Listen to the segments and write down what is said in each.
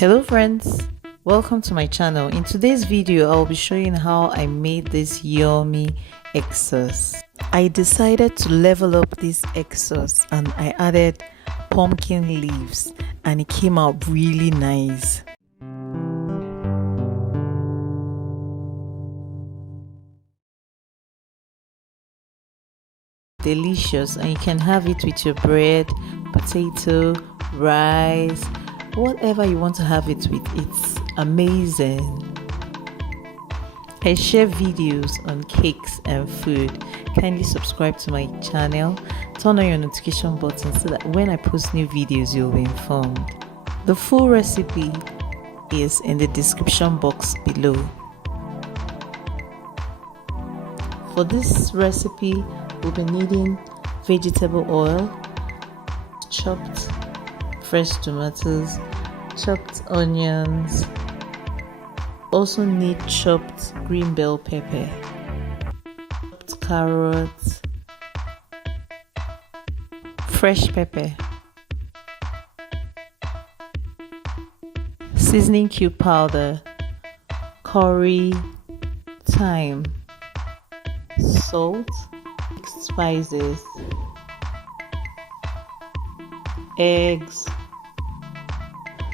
Hello friends, welcome to my channel. In today's video I'll be showing how I made this yummy egg sauce. I decided to level up this egg sauce and I added pumpkin leaves and it came out really nice. Delicious, and you can have it with your bread, potato, rice, whatever you want to have it with. It's amazing. I share videos on cakes and food. Kindly subscribe to my channel, turn on your notification button so that when I post new videos you'll be informed. The full recipe is in the description box below. For this recipe we'll be needing vegetable oil, chopped fresh tomatoes, chopped onions, also need chopped green bell pepper, chopped carrots, fresh pepper, seasoning cube powder, curry, thyme, salt, mixed spices, eggs,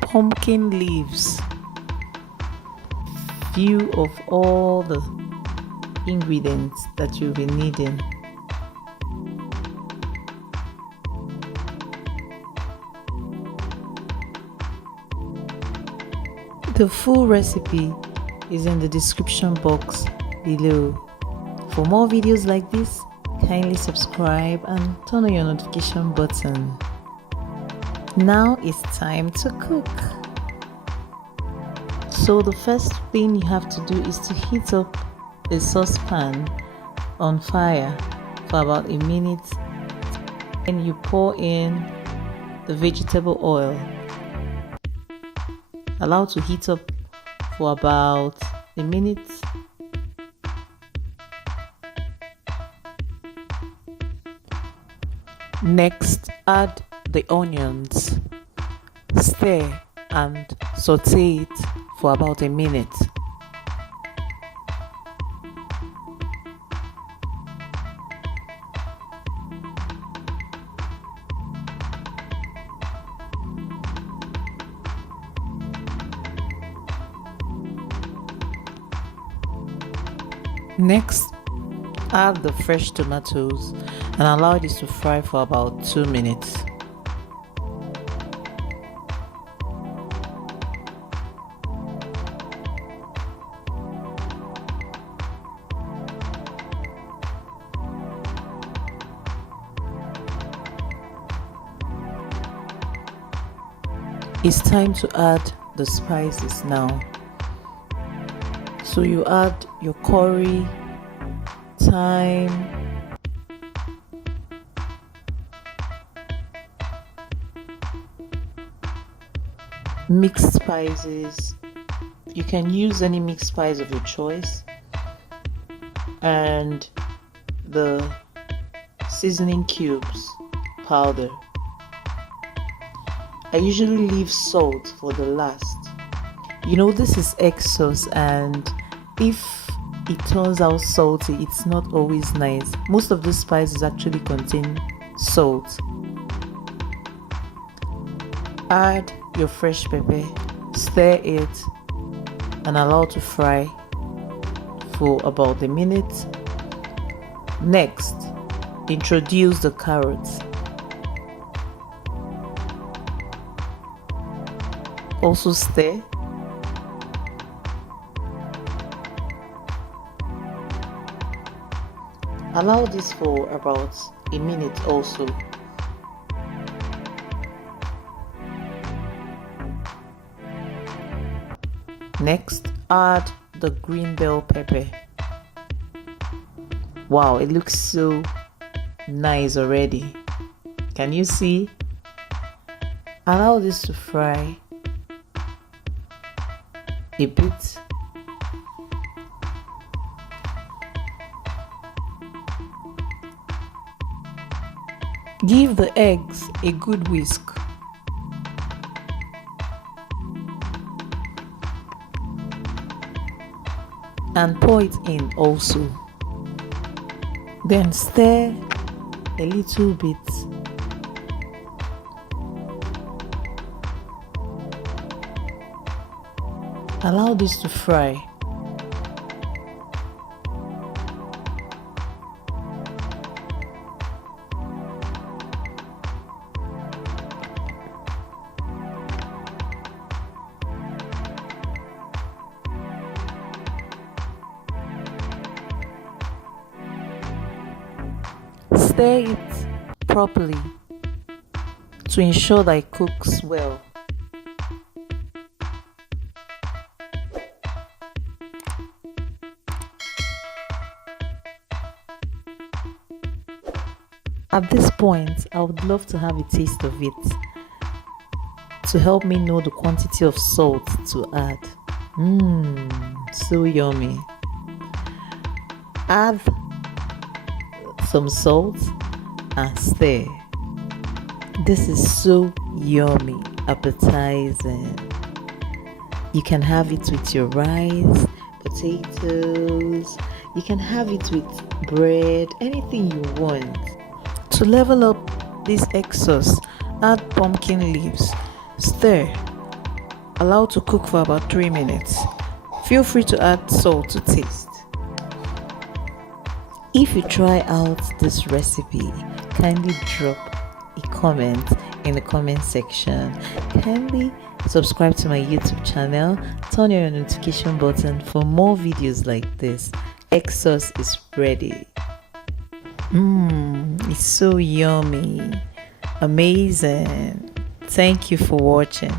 pumpkin leaves, few of all the ingredients that you'll be needing. The full recipe is in the description box below. For more videos like this, kindly subscribe and turn on your notification button. Now it's time to cook. So the first thing you have to do is to heat up a saucepan on fire for about a minute, and you pour in the vegetable oil. Allow to heat up for about a minute. Next, add the onions, stir and saute it for about a minute. Next, add the fresh tomatoes and allow this to fry for about 2 minutes. It's time to add the spices now. So you add your curry, thyme, mixed spices. You can use any mixed spice of your choice, and the seasoning cubes powder. I usually leave salt for the last. You know, this is egg sauce, and if it turns out salty, it's not always nice. Most of these spices actually contain salt. Add your fresh pepper, stir it and allow to fry for about a minute. Next, introduce the carrots. Also stir. Allow this for about a minute also. Next, add the green bell pepper. Wow, it looks so nice already. Can you see? Allow this to fry a bit. Give the eggs a good whisk. and pour it in also. Then stir a little bit. Allow this to fry. Stir it properly to ensure that it cooks well. At this point, I would love to have a taste of it to help me know the quantity of salt to add. So yummy. Add some salt and stir. This is so yummy, appetizing. You can have it with your rice, potatoes. You can have it with bread, anything you want. To level up this egg sauce, add pumpkin leaves. Stir. Allow to cook for about 3 minutes. Feel free to add salt to taste. If you try out this recipe, kindly drop a comment in the comment section. Kindly subscribe to my YouTube channel. Turn on your notification button for more videos like this. Egg sauce is ready. It's so yummy. Amazing. Thank you for watching.